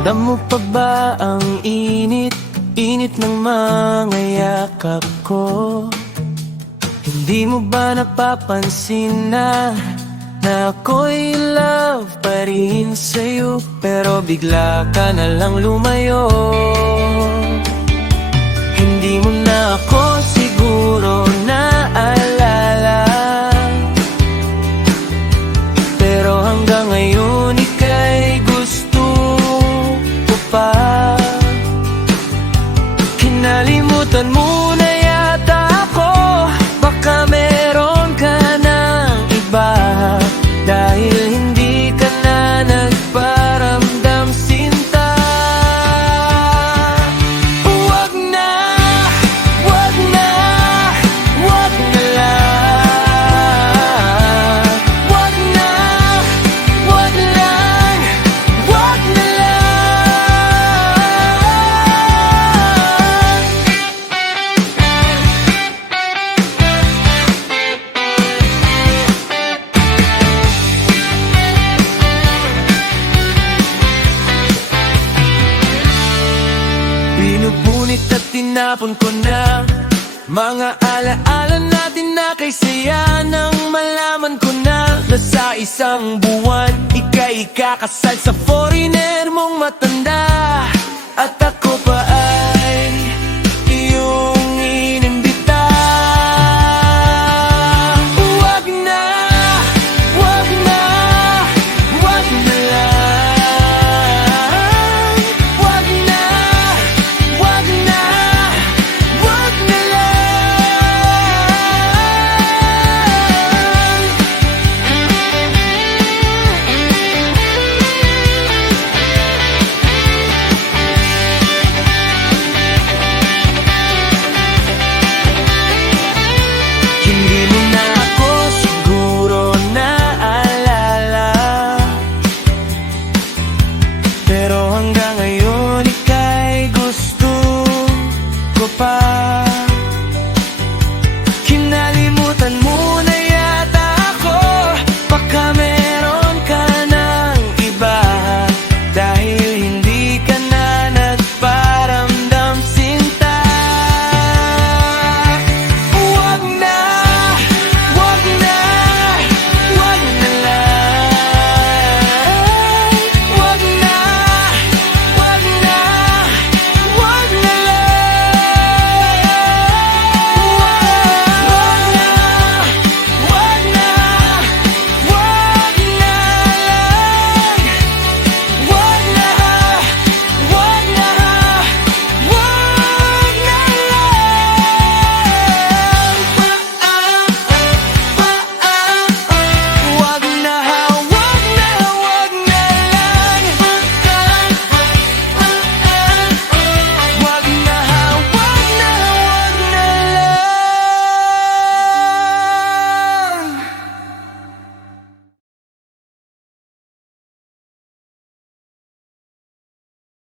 Ramdam mo pa ba ang init, init ng mga yakap ko? Hindi mo ba napapansin na ako'y love pa rin sa'yo, pero bigla ka na lang lumayo? Hindi mo na ako siguro naalala, pero hanggang ngayon ika'y gusto ko pa. Kinalimutan mo na yata ako, baka meron ka ng iba, dahil hindi ka na nagparamdam sinta. Wag na, wag na, wag na lang. Wag na, wag lang, wag na Pinubunit at tinapon ko na mga alaala natin na kay saya, nang malaman ko na sa isang buwan ika'y ikakasal sa foreigner mong matanda, at ako pa ay iyong inimbita. Wag na, wag na, wag na lang. Wag na, wag na, wag na lang. Hindi mo na ako siguro naalala, pero hanggang ngayon ika'y gusto ko pa.